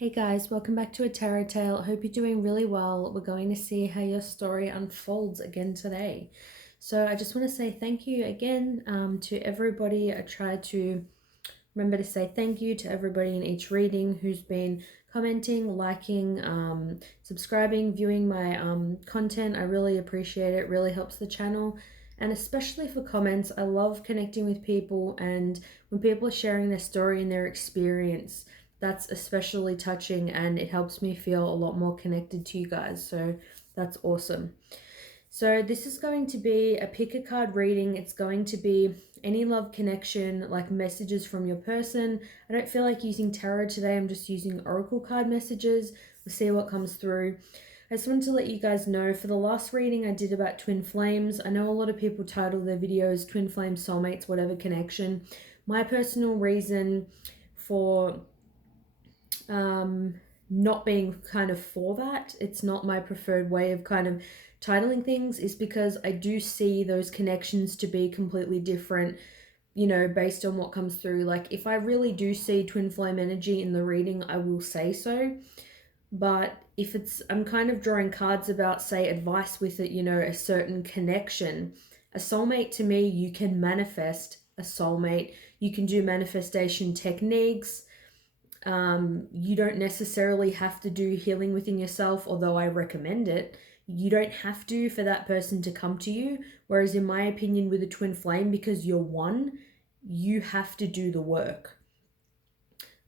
Hey guys, welcome back to A Tarot Tale. I hope you're doing really well. We're going to see how your story unfolds again today. So I just want to say thank you again to everybody. I try to remember to say thank you to everybody in each reading who's been commenting, liking, subscribing, viewing my content. I really appreciate it. It really helps the channel. And especially for comments, I love connecting with people, and when people are sharing their story and their experience, that's especially touching and it helps me feel a lot more connected to you guys. So that's awesome. So this is going to be a pick a card reading. It's going to be any love connection, like messages from your person. I don't feel like using tarot today. I'm just using oracle card messages. We'll see what comes through. I just wanted to let you guys know, for the last reading I did about twin flames, I know a lot of people title their videos twin flame, soulmates, whatever connection. My personal reason for not being kind of for that, it's not my preferred way of kind of titling things, is because I do see those connections to be completely different, you know, based on what comes through. Like if I really do see twin flame energy in the reading, I will say so. But if it's, I'm kind of drawing cards about, say, advice with it, you know, a certain connection. A soulmate, to me, you can manifest a soulmate. You can do manifestation techniques. You don't necessarily have to do healing within yourself, although I recommend it. You don't have to for that person to come to you. Whereas in my opinion, with a twin flame, because you're one, you have to do the work.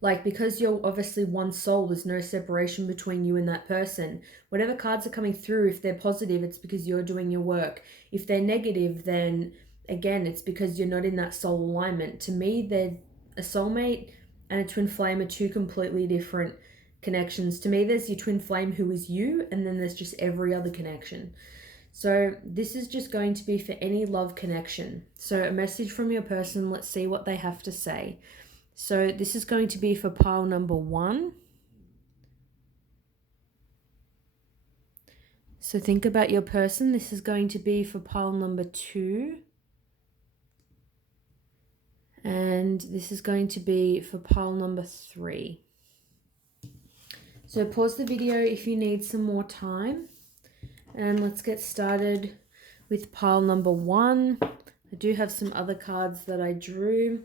Like, because you're obviously one soul, there's no separation between you and that person. Whatever cards are coming through, if they're positive, it's because you're doing your work. If they're negative, then again, it's because you're not in that soul alignment. To me, they're a soulmate and a twin flame are two completely different connections. To me, there's your twin flame who is you, and then there's just every other connection. So this is just going to be for any love connection. So a message from your person, let's see what they have to say. So this is going to be for pile number 1. So think about your person. This is going to be for pile number 2. And this is going to be for pile number 3. So pause the video if you need some more time. And let's get started with pile number 1. I do have some other cards that I drew.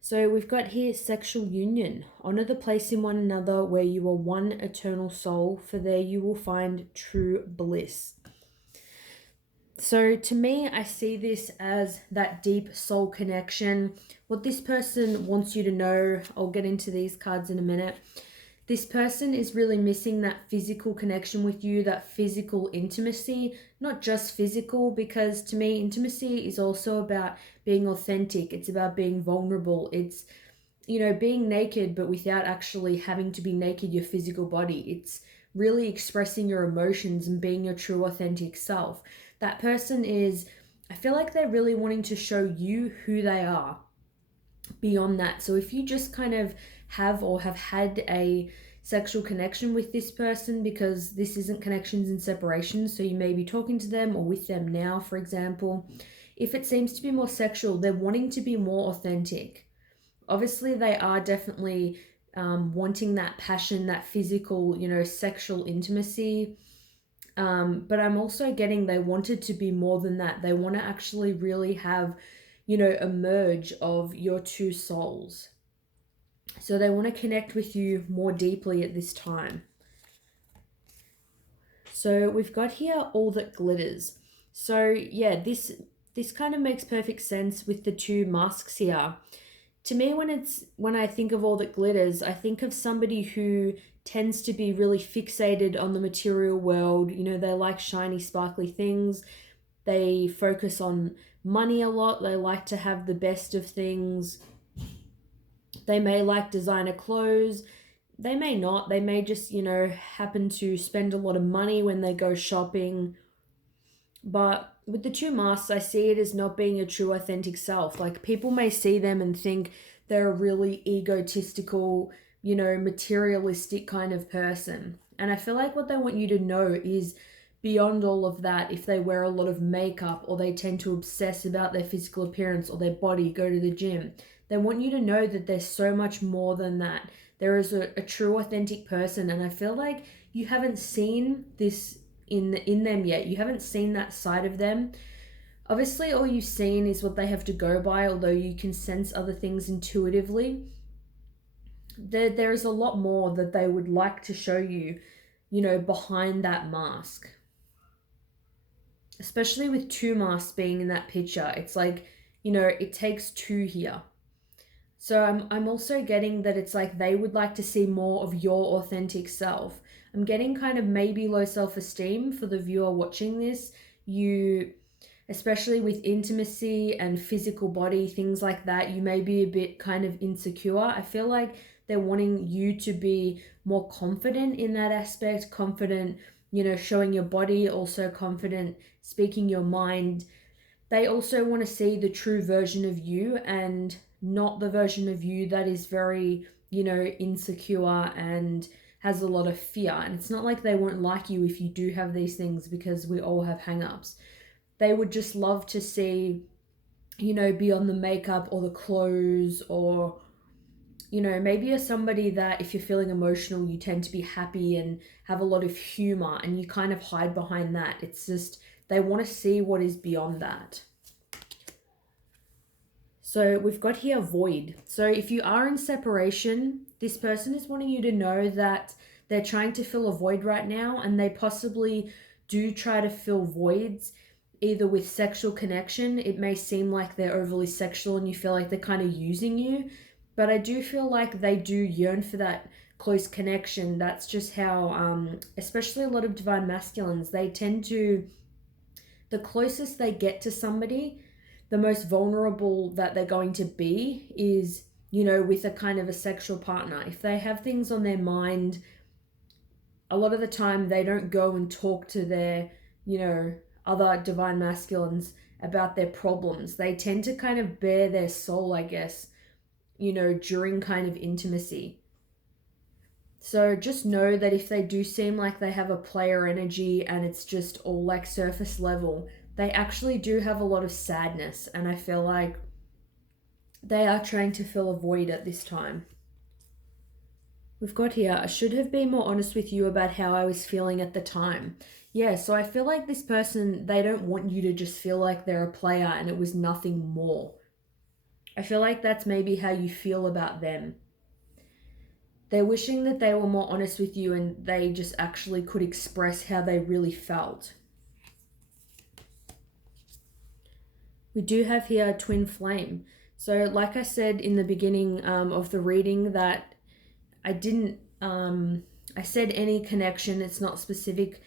So we've got here sexual union. Honor the place in one another where you are one eternal soul, for there you will find true bliss. So to me, I see this as that deep soul connection. What this person wants you to know, I'll get into these cards in a minute. This person is really missing that physical connection with you, that physical intimacy, not just physical, because to me, intimacy is also about being authentic. It's about being vulnerable. It's, you know, being naked, but without actually having to be naked, your physical body. It's really expressing your emotions and being your true authentic self. That person is, I feel like they're really wanting to show you who they are beyond that. So if you just kind of have or have had a sexual connection with this person, because this isn't connections and separations, so you may be talking to them or with them now, for example, if it seems to be more sexual, they're wanting to be more authentic. Obviously, they are definitely wanting that passion, that physical, you know, sexual intimacy. But I'm also getting they wanted to be more than that. They want to actually really have, you know, a merge of your two souls. So they want to connect with you more deeply at this time. So we've got here all that glitters. So yeah, this kind of makes perfect sense with the two masks here. To me, when I think of all that glitters, I think of somebody who tends to be really fixated on the material world. You know, they like shiny, sparkly things. They focus on money a lot. They like to have the best of things. They may like designer clothes. They may not. They may just, you know, happen to spend a lot of money when they go shopping. But with the two masks, I see it as not being a true authentic self. Like, people may see them and think they're a really egotistical, you know, materialistic kind of person. And I feel like what they want you to know is beyond all of that, if they wear a lot of makeup or they tend to obsess about their physical appearance or their body, go to the gym, they want you to know that there's so much more than that. there is a true authentic person, and I feel like you haven't seen this in them yet. You haven't seen that side of them. Obviously, all you've seen is what they have to go by, although you can sense other things intuitively. There is a lot more that they would like to show you, behind that mask. Especially with two masks being in that picture. It's like, it takes two here. So I'm also getting that it's like they would like to see more of your authentic self. I'm getting kind of maybe low self-esteem for the viewer watching this. You, especially with intimacy and physical body, things like that, you may be a bit kind of insecure. I feel like they're wanting you to be more confident in that aspect, confident, showing your body, also confident, speaking your mind. They also want to see the true version of you and not the version of you that is very, insecure and has a lot of fear. And it's not like they won't like you if you do have these things, because we all have hang-ups. They would just love to see, beyond the makeup or the clothes, or, maybe you're somebody that if you're feeling emotional, you tend to be happy and have a lot of humor, and you kind of hide behind that. It's just, they want to see what is beyond that. So we've got here void. So if you are in separation, this person is wanting you to know that they're trying to fill a void right now, and they possibly do try to fill voids either with sexual connection. It may seem like they're overly sexual and you feel like they're kind of using you, but I do feel like they do yearn for that close connection. That's just how, especially a lot of divine masculines, they tend to, the closest they get to somebody, the most vulnerable that they're going to be is, with a kind of a sexual partner. If they have things on their mind, a lot of the time they don't go and talk to their, other divine masculines about their problems. They tend to kind of bare their soul, I guess, during kind of intimacy. So just know that if they do seem like they have a player energy and it's just all like surface level, they actually do have a lot of sadness, and I feel like they are trying to fill a void at this time. We've got here, I should have been more honest with you about how I was feeling at the time. Yeah, so I feel like this person, they don't want you to just feel like they're a player and it was nothing more. I feel like that's maybe how you feel about them. They're wishing that they were more honest with you and they just actually could express how they really felt. We do have here a twin flame. So like I said in the beginning of the reading that I said any connection, it's not specific,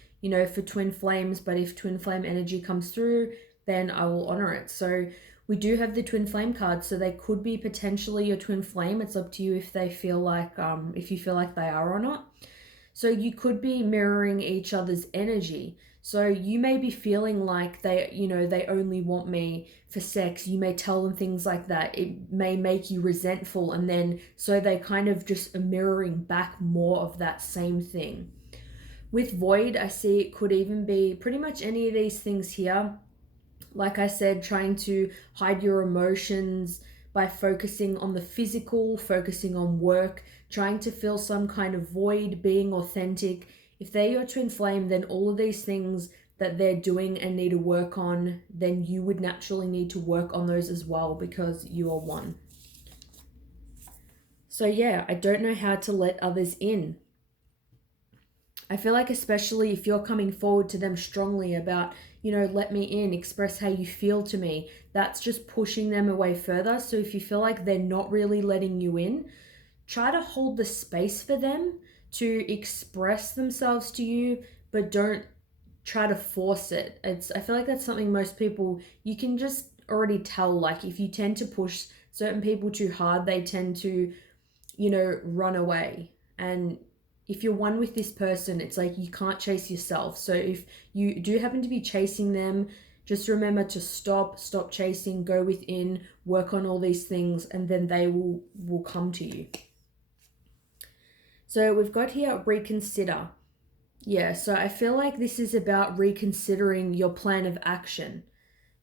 for twin flames, but if twin flame energy comes through, then I will honor it. So we do have the twin flame card, so they could be potentially your twin flame. It's up to you if they feel like, if you feel like they are or not. So you could be mirroring each other's energy. So you may be feeling like they only want me for sex. You may tell them things like that. It may make you resentful, and then so they kind of just are mirroring back more of that same thing. With void, I see it could even be pretty much any of these things here. Like I said, trying to hide your emotions by focusing on the physical, focusing on work, trying to fill some kind of void, being authentic. If they're your twin flame, then all of these things that they're doing and need to work on, then you would naturally need to work on those as well, because you are one. So yeah, I don't know how to let others in. I feel like especially if you're coming forward to them strongly about, let me in, express how you feel to me, that's just pushing them away further. So if you feel like they're not really letting you in, try to hold the space for them to express themselves to you, but don't try to force it. I feel like that's something most people, you can just already tell, like if you tend to push certain people too hard, they tend to, run away. And if you're one with this person, it's like you can't chase yourself. So if you do happen to be chasing them, just remember to stop chasing, go within, work on all these things, and then they will come to you. So we've got here reconsider. Yeah, so I feel like this is about reconsidering your plan of action.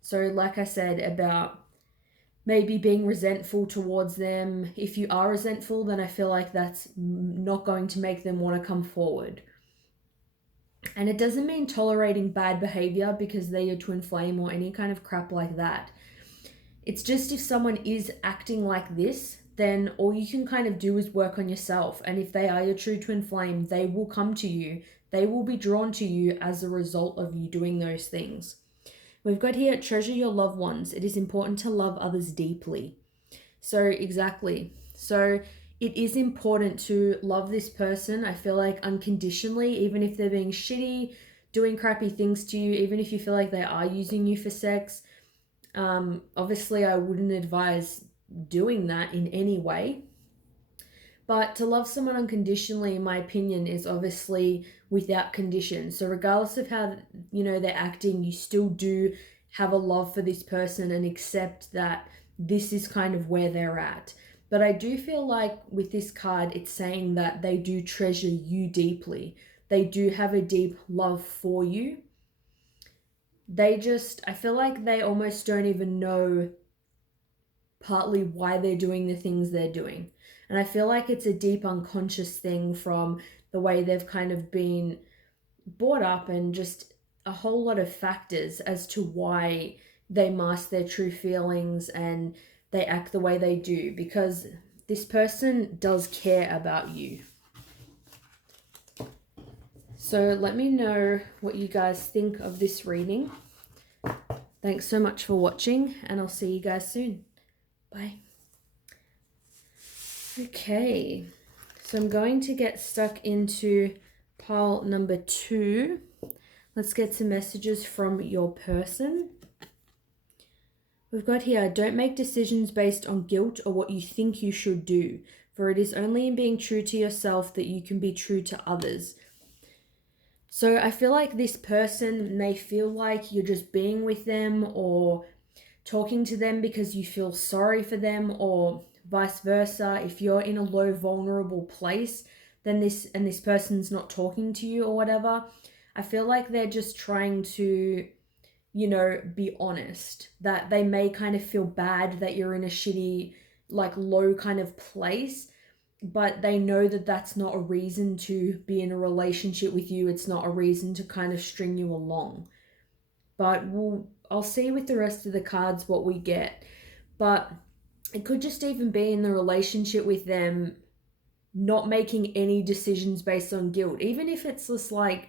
So like I said, about maybe being resentful towards them. If you are resentful, then I feel like that's not going to make them want to come forward. And it doesn't mean tolerating bad behavior because they're your twin flame or any kind of crap like that. It's just if someone is acting like this, then all you can kind of do is work on yourself. And if they are your true twin flame, they will come to you. They will be drawn to you as a result of you doing those things. We've got here, treasure your loved ones. It is important to love others deeply. So exactly. So it is important to love this person, I feel like, unconditionally, even if they're being shitty, doing crappy things to you, even if you feel like they are using you for sex. Obviously, I wouldn't advise doing that in any way. But to love someone unconditionally, in my opinion, is obviously without condition. So regardless of how, they're acting, you still do have a love for this person and accept that this is kind of where they're at. But I do feel like with this card, it's saying that they do treasure you deeply. They do have a deep love for you. I feel like they almost don't even know partly why they're doing the things they're doing. And I feel like it's a deep unconscious thing from the way they've kind of been brought up and just a whole lot of factors as to why they mask their true feelings and they act the way they do, because this person does care about you. So let me know what you guys think of this reading. Thanks so much for watching, and I'll see you guys soon. Bye. Okay, so I'm going to get stuck into pile number 2. Let's get some messages from your person. We've got here, don't make decisions based on guilt or what you think you should do, for it is only in being true to yourself that you can be true to others. So I feel like this person may feel like you're just being with them or talking to them because you feel sorry for them, or vice versa. If you're in a low, vulnerable place, then this person's not talking to you or whatever, I feel like they're just trying to, be honest. That they may kind of feel bad that you're in a shitty, like low kind of place, but they know that that's not a reason to be in a relationship with you. It's not a reason to kind of string you along. But I'll see with the rest of the cards what we get. But it could just even be in the relationship with them not making any decisions based on guilt. Even if it's just like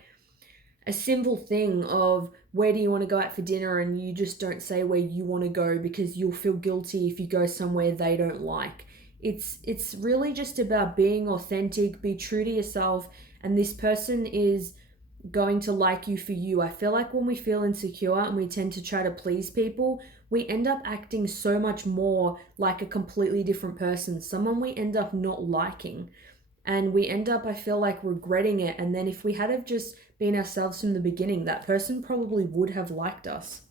a simple thing of where do you want to go out for dinner, and you just don't say where you want to go because you'll feel guilty if you go somewhere they don't like. It's really just about being authentic, be true to yourself, and this person is going to like you for you. I feel like when we feel insecure and we tend to try to please people, we end up acting so much more like a completely different person, someone we end up not liking. And we end up, I feel like, regretting it. And then if we had have just been ourselves from the beginning, that person probably would have liked us.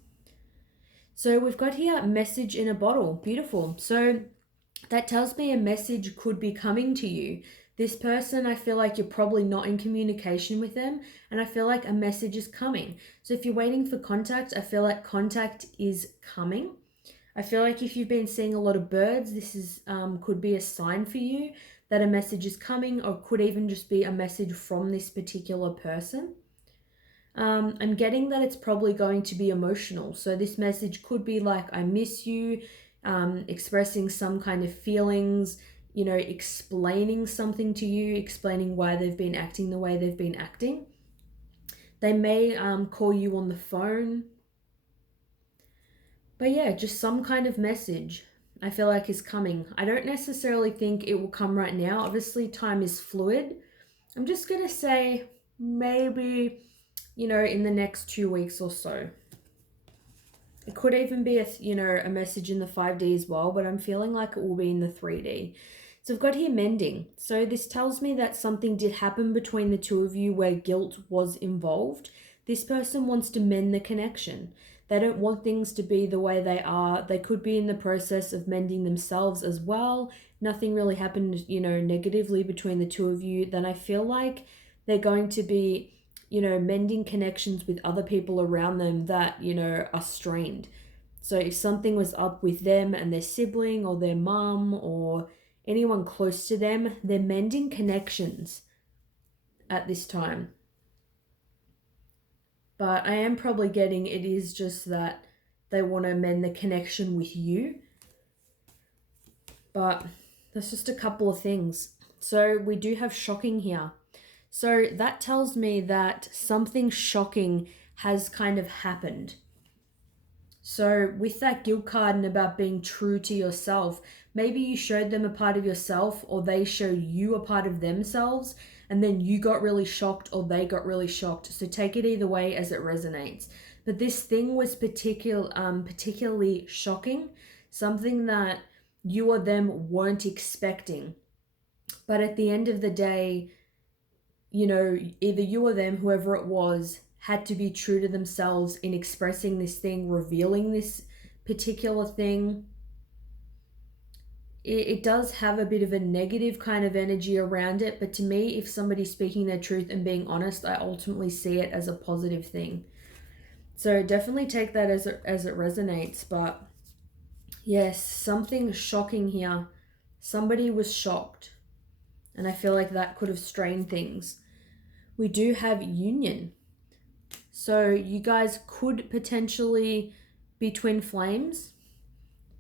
So we've got here, message in a bottle. Beautiful. So that tells me a message could be coming to you. This person, I feel like you're probably not in communication with them, and I feel like a message is coming. So if you're waiting for contact, I feel like contact is coming. I feel like if you've been seeing a lot of birds, this is could be a sign for you that a message is coming, or could even just be a message from this particular person. I'm getting that it's probably going to be emotional. So this message could be like, I miss you, expressing some kind of feelings, explaining something to you, explaining why they've been acting the way they've been acting. They may call you on the phone. But yeah, just some kind of message I feel like is coming. I don't necessarily think it will come right now. Obviously, time is fluid. I'm just going to say maybe, in the next 2 weeks or so. It could even be a message in the 5D as well, but I'm feeling like it will be in the 3D. So I've got here mending. So this tells me that something did happen between the two of you where guilt was involved. This person wants to mend the connection. They don't want things to be the way they are. They could be in the process of mending themselves as well. Nothing really happened, negatively between the two of you. Then I feel like they're going to be, mending connections with other people around them that, are strained. So if something was up with them and their sibling or their mum or anyone close to them, they're mending connections at this time. But I am probably getting it is just that they want to mend the connection with you. But that's just a couple of things. So we do have shocking here. So that tells me that something shocking has kind of happened. So with that guilt card and about being true to yourself, maybe you showed them a part of yourself or they show you a part of themselves and then you got really shocked or they got really shocked. So take it either way as it resonates. But this thing was particularly shocking, something that you or them weren't expecting. But at the end of the day, you know, either you or them, whoever it was, had to be true to themselves in expressing this thing, revealing this particular thing. It does have a bit of a negative kind of energy around it, but to me, if somebody's speaking their truth and being honest, I ultimately see it as a positive thing. So definitely take that as it resonates. But yes, something shocking here. Somebody was shocked, and I feel like that could have strained things. We do have union. So you guys could potentially be twin flames,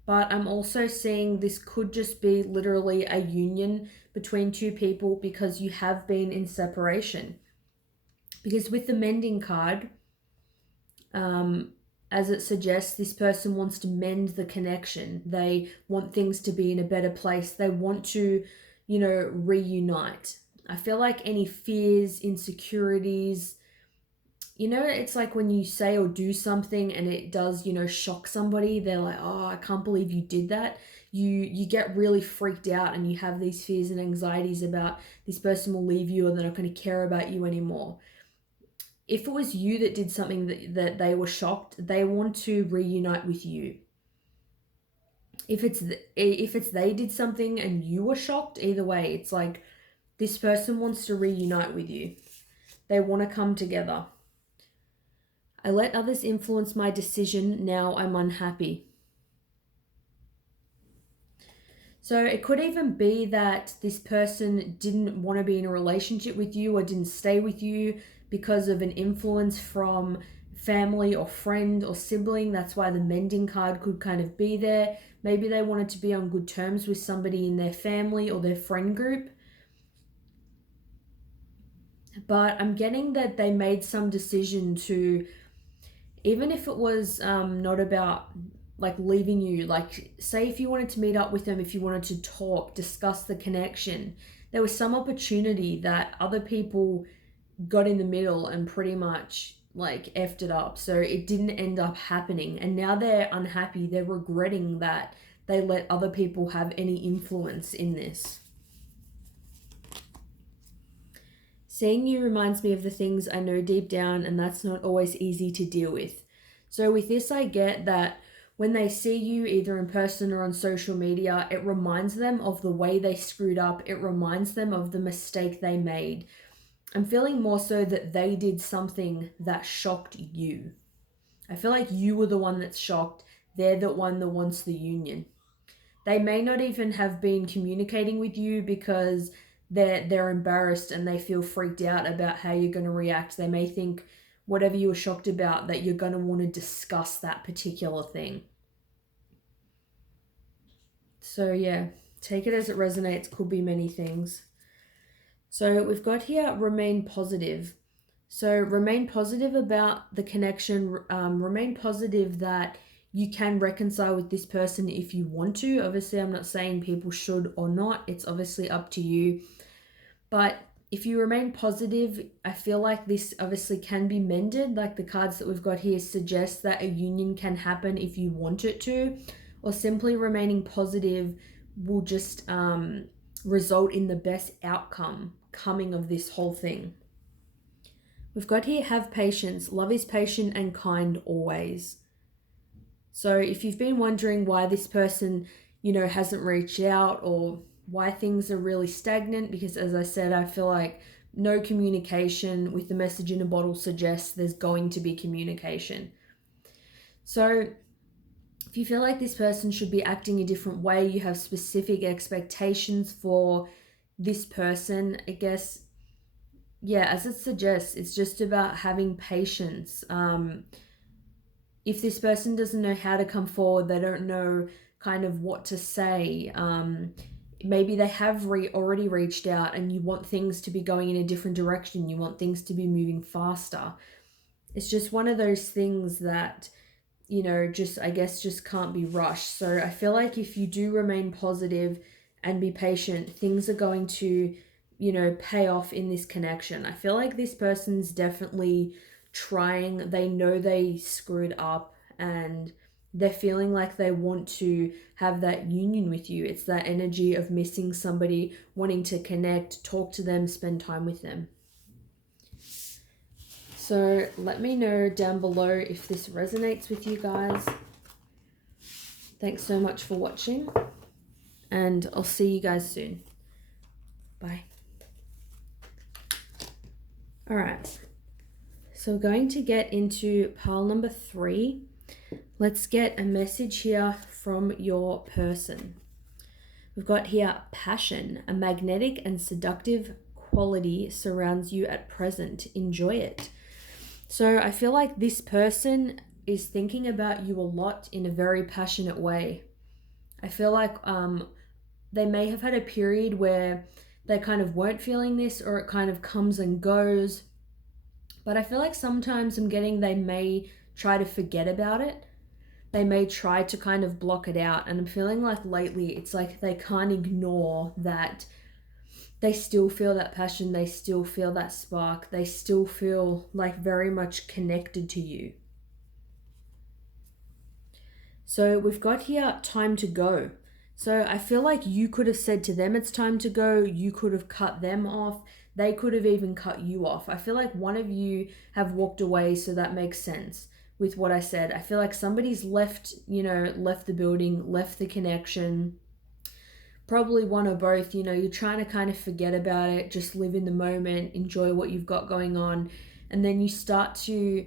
but I'm also seeing this could just be literally a union between two people because you have been in separation. Because with the mending card, as it suggests, this person wants to mend the connection. They want things to be in a better place. They want to, reunite. I feel like any fears, insecurities, it's like when you say or do something and it does, shock somebody. They're like, oh, I can't believe you did that. You get really freaked out and you have these fears and anxieties about this person will leave you or they're not going to care about you anymore. If it was you that did something that they were shocked, they want to reunite with you. If it's they did something and you were shocked, either way, it's like this person wants to reunite with you. They want to come together. I let others influence my decision. Now I'm unhappy. So it could even be that this person didn't want to be in a relationship with you or didn't stay with you because of an influence from family or friend or sibling. That's why the mending card could kind of be there. Maybe they wanted to be on good terms with somebody in their family or their friend group. But I'm getting that they made some decision to, even if it was not about like leaving you, like say if you wanted to meet up with them, if you wanted to talk, discuss the connection, there was some opportunity that other people got in the middle and pretty much like effed it up. So it didn't end up happening. And now they're unhappy. They're regretting that they let other people have any influence in this. Seeing you reminds me of the things I know deep down, and that's not always easy to deal with. So with this, I get that when they see you either in person or on social media, it reminds them of the way they screwed up. It reminds them of the mistake they made. I'm feeling more so that they did something that shocked you. I feel like you were the one that's shocked. They're the one that wants the union. They may not even have been communicating with you because they're embarrassed and they feel freaked out about how you're going to react. They may think whatever you were shocked about, that you're going to want to discuss that particular thing. So yeah, take it as it resonates. Could be many things. So we've got here, remain positive. So remain positive about the connection. Remain positive that you can reconcile with this person if you want to. Obviously, I'm not saying people should or not. It's obviously up to you. But if you remain positive, I feel like this obviously can be mended. Like the cards that we've got here suggest that a union can happen if you want it to, or simply remaining positive will just result in the best outcome coming of this whole thing. We've got here, have patience. Love is patient and kind always. So if you've been wondering why this person, hasn't reached out or why things are really stagnant, because as I said, I feel like no communication with the message in a bottle suggests there's going to be communication. So if you feel like this person should be acting a different way, you have specific expectations for this person, I guess, yeah, as it suggests, it's just about having patience. If this person doesn't know how to come forward, they don't know kind of what to say. Maybe they have already reached out and you want things to be going in a different direction. You want things to be moving faster. It's just one of those things that, just, I guess, just can't be rushed. So I feel like if you do remain positive and be patient, things are going to, pay off in this connection. I feel like this person's definitely trying. They know they screwed up and they're feeling like they want to have that union with you. It's that energy of missing somebody, wanting to connect, talk to them, spend time with them. So let me know down below if this resonates with you guys. Thanks so much for watching, and I'll see you guys soon. Bye. All right. So we're going to get into pile number 3. Let's get a message here from your person. We've got here passion. A magnetic and seductive quality surrounds you at present. Enjoy it. So I feel like this person is thinking about you a lot in a very passionate way. I feel like they may have had a period where they kind of weren't feeling this, or it kind of comes and goes. But I feel like sometimes I'm getting they may try to forget about it. They may try to kind of block it out. And I'm feeling like lately it's like they can't ignore that they still feel that passion. They still feel that spark. They still feel like very much connected to you. So we've got here time to go. So I feel like you could have said to them it's time to go. You could have cut them off. They could have even cut you off. I feel like one of you have walked away, so that makes sense with what I said. I feel like somebody's left the building, left the connection. Probably one or both. You're trying to kind of forget about it, just live in the moment, enjoy what you've got going on. And then you start to,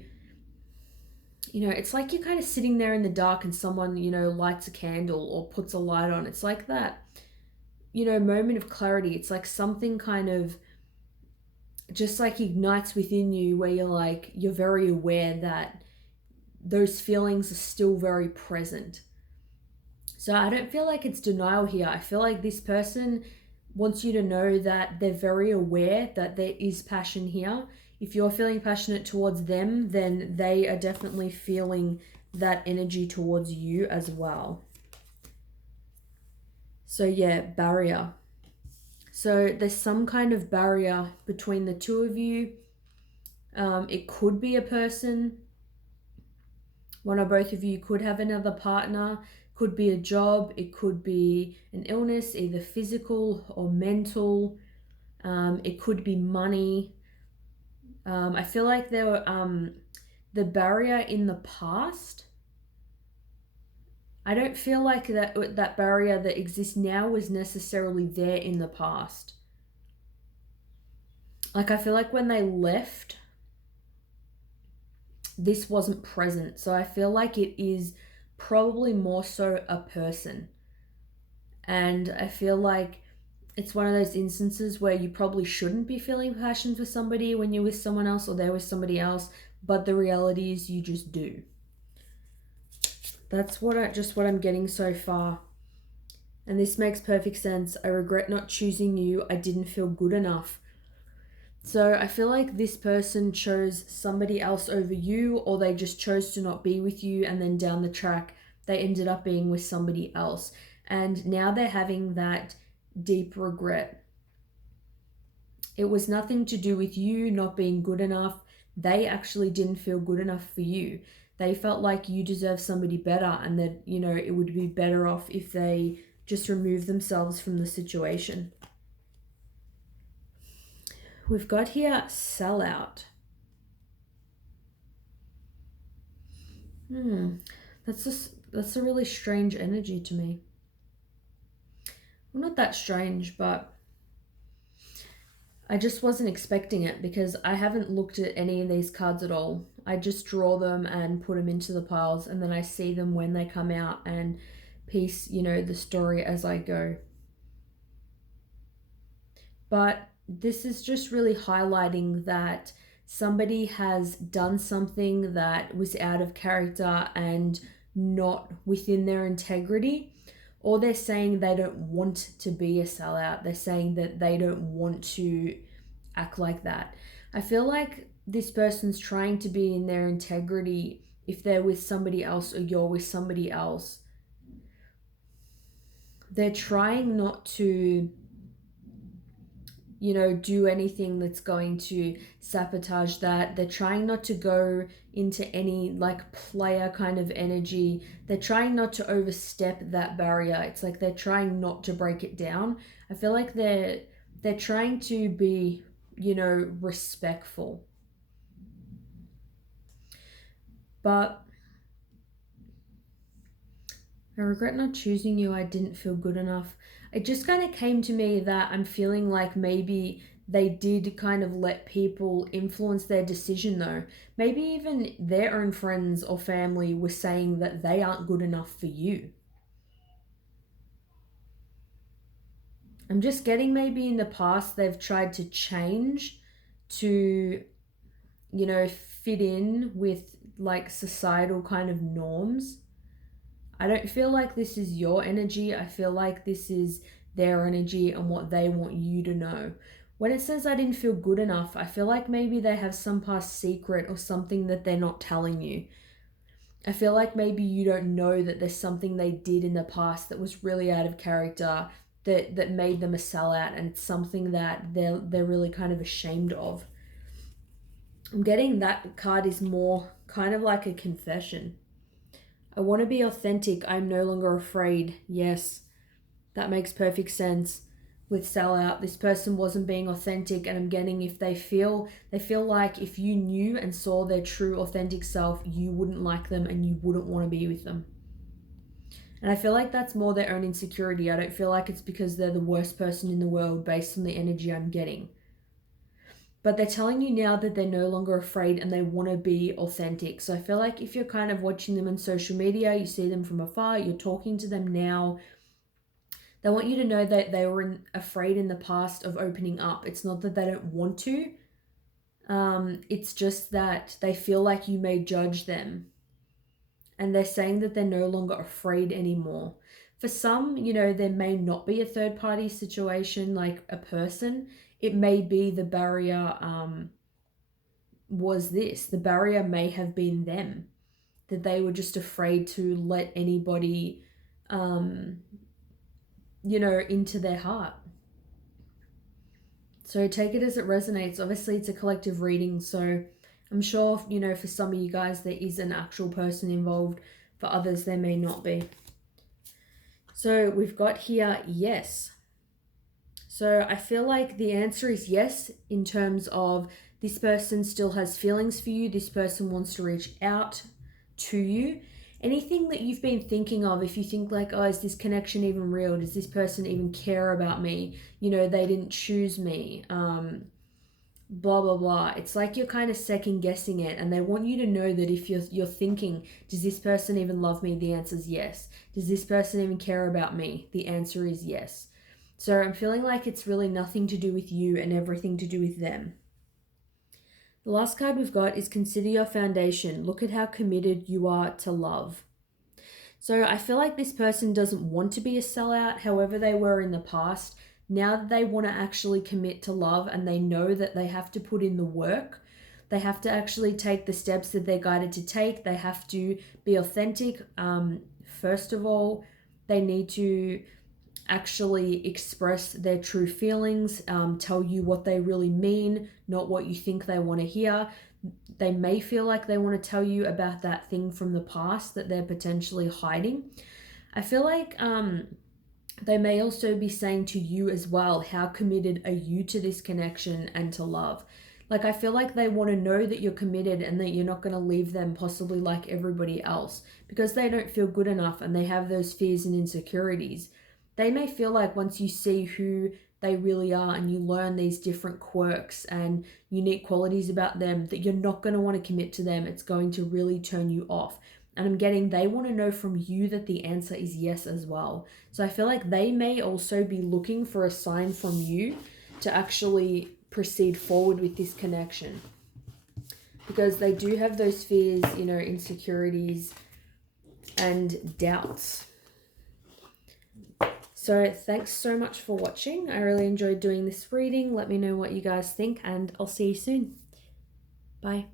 it's like you're kind of sitting there in the dark and someone, lights a candle or puts a light on. It's like that, moment of clarity. It's like something kind of just like ignites within you where you're very aware that those feelings are still very present. So I don't feel like it's denial here. I feel like this person wants you to know that they're very aware that there is passion here. If you're feeling passionate towards them, then they are definitely feeling that energy towards you as well. So yeah, barrier. So there's some kind of barrier between the two of you. It could be a person. One or both of you could have another partner. Could be a job. It could be an illness, either physical or mental. It could be money. I feel like there were the barrier in the past. I don't feel like that barrier that exists now was necessarily there in the past. Like I feel like when they left, this wasn't present. So I feel like it is probably more so a person. And I feel like it's one of those instances where you probably shouldn't be feeling passion for somebody when you're with someone else or they're with somebody else, but the reality is you just do. That's what I'm getting so far. And this makes perfect sense. I regret not choosing you. I didn't feel good enough. So I feel like this person chose somebody else over you, or they just chose to not be with you, and then down the track they ended up being with somebody else. And now they're having that deep regret. It was nothing to do with you not being good enough. They actually didn't feel good enough for you. They felt like you deserve somebody better, and that, it would be better off if they just remove themselves from the situation. We've got here sellout. That's a really strange energy to me. Well, not that strange, but I just wasn't expecting it because I haven't looked at any of these cards at all. I just draw them and put them into the piles, and then I see them when they come out and piece, the story as I go. But this is just really highlighting that somebody has done something that was out of character and not within their integrity, or they're saying they don't want to be a sellout. They're saying that they don't want to act like that. I feel like this person's trying to be in their integrity if they're with somebody else or you're with somebody else. They're trying not to do anything that's going to sabotage that. They're trying not to go into any like player kind of energy. They're trying not to overstep that barrier. It's like they're trying not to break it down. I feel like they're trying to be, respectful. But I regret not choosing you. I didn't feel good enough. It just kind of came to me that I'm feeling like maybe they did kind of let people influence their decision though. Maybe even their own friends or family were saying that they aren't good enough for you. I'm just getting maybe in the past they've tried to change to, fit in with like societal kind of norms. I don't feel like this is your energy. I feel like this is their energy and what they want you to know. When it says I didn't feel good enough, I feel like maybe they have some past secret or something that they're not telling you. I feel like maybe you don't know that there's something they did in the past that was really out of character that made them a sellout, and it's something that they're really kind of ashamed of. I'm getting that card is more kind of like a confession. I want to be authentic. I'm no longer afraid. Yes, that makes perfect sense. With sellout, this person wasn't being authentic, and I'm getting if they feel like if you knew and saw their true authentic self, you wouldn't like them and you wouldn't want to be with them. And I feel like that's more their own insecurity. I don't feel like it's because they're the worst person in the world based on the energy I'm getting. But they're telling you now that they're no longer afraid and they want to be authentic. So I feel like if you're kind of watching them on social media, you see them from afar, you're talking to them now, they want you to know that they were afraid in the past of opening up. It's not that they don't want to. It's just that they feel like you may judge them. And they're saying that they're no longer afraid anymore. For some, there may not be a third party situation like a person. It may be the barrier was this. The barrier may have been them. That they were just afraid to let anybody, into their heart. So take it as it resonates. Obviously, it's a collective reading, so I'm sure, for some of you guys, there is an actual person involved. For others, there may not be. So we've got here, yes. So I feel like the answer is yes in terms of this person still has feelings for you. This person wants to reach out to you. Anything that you've been thinking of, if you think like, oh, is this connection even real? Does this person even care about me? They didn't choose me. Blah, blah, blah. It's like you're kind of second guessing it, and they want you to know that if you're thinking, does this person even love me? The answer is yes. Does this person even care about me? The answer is yes. So I'm feeling like it's really nothing to do with you and everything to do with them. The last card we've got is consider your foundation. Look at how committed you are to love. So I feel like this person doesn't want to be a sellout, however they were in the past. Now that they want to actually commit to love and they know that they have to put in the work, they have to actually take the steps that they're guided to take. They have to be authentic. First of all, they need to actually express their true feelings, tell you what they really mean, not what you think they want to hear. They may feel like they want to tell you about that thing from the past that they're potentially hiding. I feel like they may also be saying to you as well, how committed are you to this connection and to love? Like, I feel like they want to know that you're committed and that you're not going to leave them possibly like everybody else because they don't feel good enough and they have those fears and insecurities. They may feel like once you see who they really are, and you learn these different quirks and unique qualities about them, that you're not going to want to commit to them. It's going to really turn you off. And I'm getting they want to know from you that the answer is yes as well. So I feel like they may also be looking for a sign from you to actually proceed forward with this connection, because they do have those fears, you know, insecurities and doubts. So thanks so much for watching. I really enjoyed doing this reading. Let me know what you guys think, and I'll see you soon. Bye.